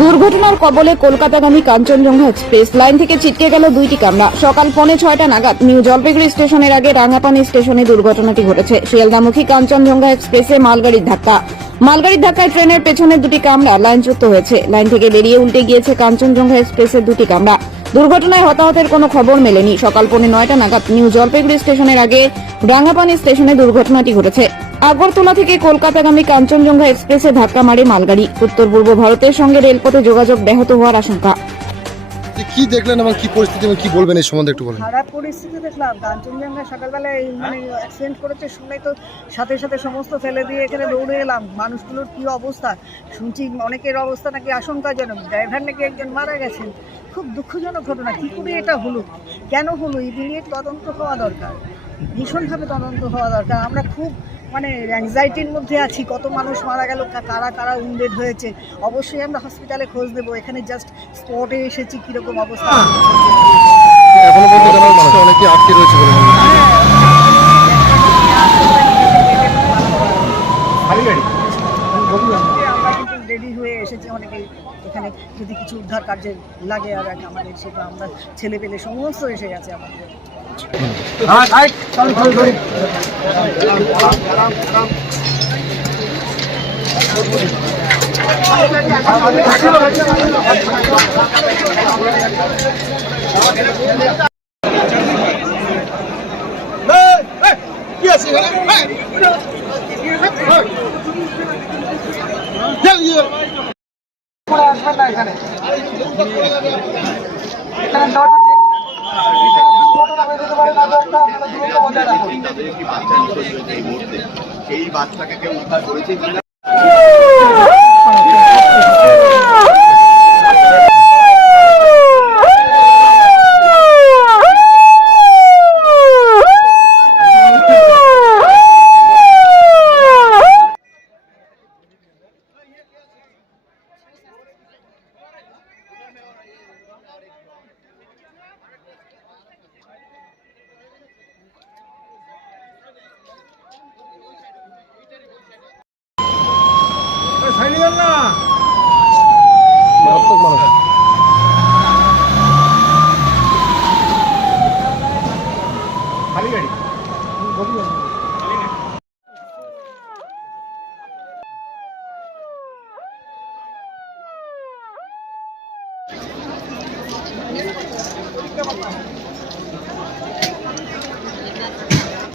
দুর্ঘটনার কবলে কলকাতাগামী Kanchenjunga express. Line থেকে ছিটকে গেল দুইটি কামরা। সকাল পৌনে ছয়টা নাগাদ নিউ জলপাইগুড়ি স্টেশনের আগে রাঙাপানি স্টেশনে দুর্ঘটনাটি ঘটেছে। শিয়ালদামুখী কাঞ্চনজঙ্ঘা এক্সপ্রেসে মালগাড়ির ধাক্কা। মালগাড়ির ধাক্কায় ট্রেনের পেছনের দুটি কামরা লাইনচ্যুত হয়েছে। লাইন থেকে বেরিয়ে উল্টে গিয়েছে কাঞ্চনজঙ্ঘা এক্সপ্রেসের দুটি কামরা। দুর্ঘটনায় হতাহতের কোনো খবর মেলেনি। সকাল পৌনে নয়টা নাগাদ নিউ জলপাইগুড়ি স্টেশনের আগে ডাঙ্গাপানি স্টেশনে দুর্ঘটনাটি ঘটেছে। আগরতলা থেকে কলকাতাগামী কাঞ্চনজঙ্ঘা এক্সপ্রেসে ধাক্কা মারে মালগাড়ি। উত্তর পূর্ব ভারতের সঙ্গে রেলপথে যোগাযোগ ব্যাহত হওয়ার আশঙ্কা। যে কি দেখলেন এবং কি পরিস্থিতি এবং কি বলবেন এই সম্বন্ধে একটু বলেন। খারাপ পরিস্থিতি দেখলাম। কাঞ্চনজঙ্ঘা সকালবেলা এই মানে অ্যাক্সিডেন্ট করেছে শুনে তো সাথে সাথে সমস্ত ফেলে দিয়ে এখানে দৌড়ে এলাম। মানুষগুলোর কি অবস্থা? শুনছি অনেকের অবস্থা নাকি আশঙ্কাজনক। ড্রাইভার নাকি একজন মারা গেছেন। খুব দুঃখজনক ঘটনা। কী করে এটা হলো? কেন হলো? এই তদন্ত হওয়া দরকার। ভীষণভাবে তদন্ত হওয়া দরকার। আমরা খুব মানে অ্যাংজাইটির মধ্যে আছি কত মানুষ মারা গেল কারা কারা উন্ডেড হয়েছে অবশ্যই আমরা হসপিটালে খোঁজ দেবো এখানে জাস্ট স্পটে এসেছি কীরকম অবস্থা। এখনও পর্যন্ত অনেকে আটকে রয়েছে বলে হয়। রেডি হয়ে এসেছি। অনেকে এখানে যদি কিছু উদ্ধার কার্যে লাগে আর এক আমাদের সেটা আমরা ছেলে পেলে সমস্ত এসে গেছে আমাদের। এই বাচ্চাকে কেউ উদ্ধার করেছে কিনা? দিবেন না খালি গাড়ি